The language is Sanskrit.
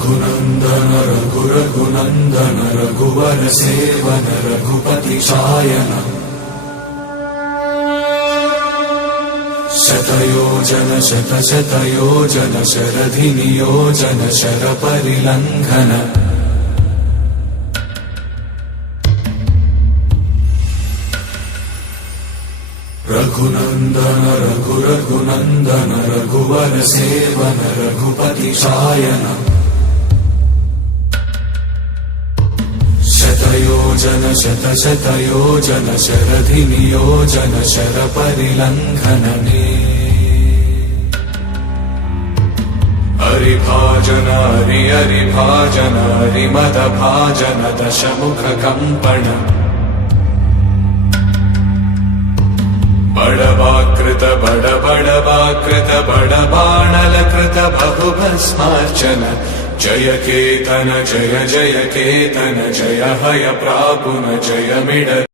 रघुनन्दन रघुनन्दन रघुवर सेवन रघुपति शायन शतयोजन शतशतयोजन शरधि नियोजन शर परिलङ्घन रघुनन्दन रघुनन्दन रघुवर सेवन रघुपति शायन शतयोजन शतशतयोजन शरधि नियोजन शर परिलङ्घनने हरिभाजन हरिभाजन हरिमदभाजन दशमुख कम्पण बड़वाकृत बड़वाकृत बड़बाणलकृत बहुभस्मार्चन जय केतन जय जय केतन जय हय प्रापुन जय मिड